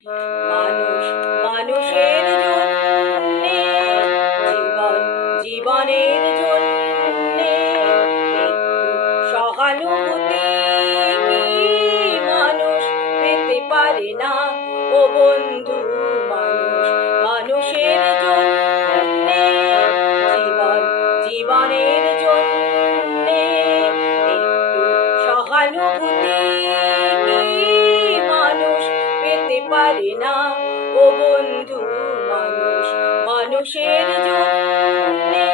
মানুষ মানুষের জন্যে, জীবন জীবনের জন্যে একটু সহানুভূতি কি মানুষ পেতে পারে না? ও বন্ধু, মানুষ মানুষের জন্যে, জীবন জীবনের জন্যে একটু সহানুভূতি কি মানুষ পেতে পারে না? ও বন্ধু, মানুষ মানুষের জন্যে।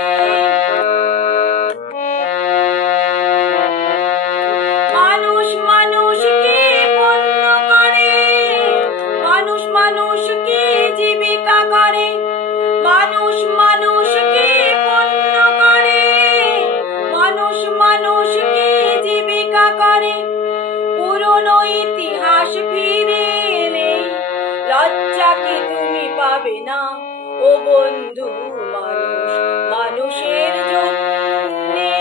মানুষ মানুষকে পণ্য করে, মানুষ মানুষকে জীবিকা করে, মানুষ মানুষকে পণ্য করে, মানুষ মানুষকে জীবিকা করে। পুরনো ইতিহাস ফিরে এলে লজ্জা কি তুমি পাবে না? ও বন্ধু, মানুষ মানুষের জন্যে,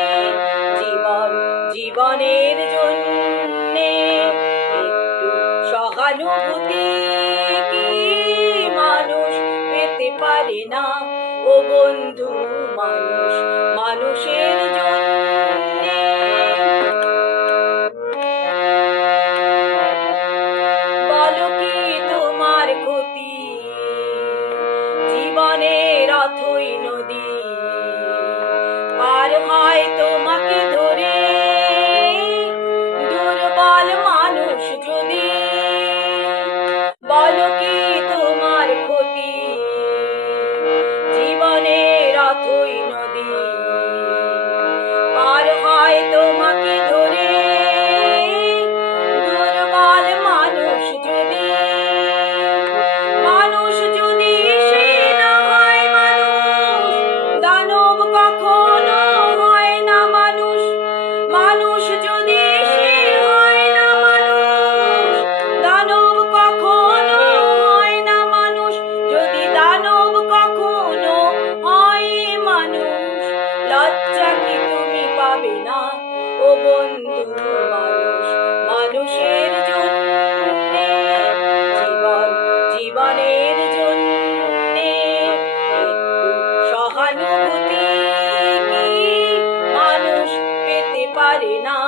জীবন জীবনের জন্যে একটু সহানুভূতি কি মানুষ পেতে পারে না? ও বন্ধু, মানুষ মানুষের জন্যে। বলো কি তোমার ক্ষতি? জীবনের অথই নদী পার হয় তোমাকে ধরে, দুর্বল মানুষ যদি। বলো কি তোমার ক্ষতি? জীবনের অথই নদী পার হয় তোমাকে ধরে, দুর্বল মানুষ যদি। মানুষ যদি সে না হয় মানুষ, দানব কখনো হয় না মানুষ। মানুষ যদি সে হয় না মানুষ, দানব কখনো হয় না মানুষ। যদি দানব কখনো হয় মানুষ, লজ্জা কি তুমি পাবে না? ও বন্ধু, মানুষ মানুষের জন্যে, জীবন জীবনের জন্যে একটু সহানুভূতি কি মানুষ পেতে পারে না?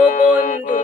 ও বন্ধু,